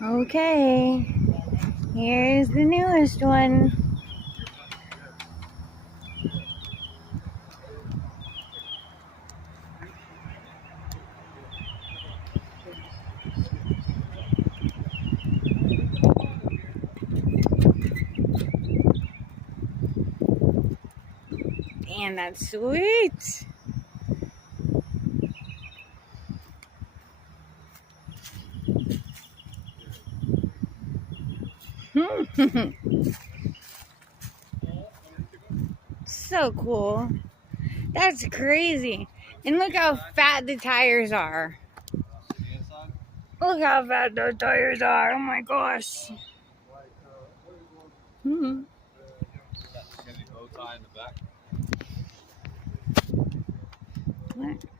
Okay, here's the newest one. And that's sweet. So cool. That's crazy. And look how fat the tires are. Look how fat those tires are. Oh my gosh. Hmm. What?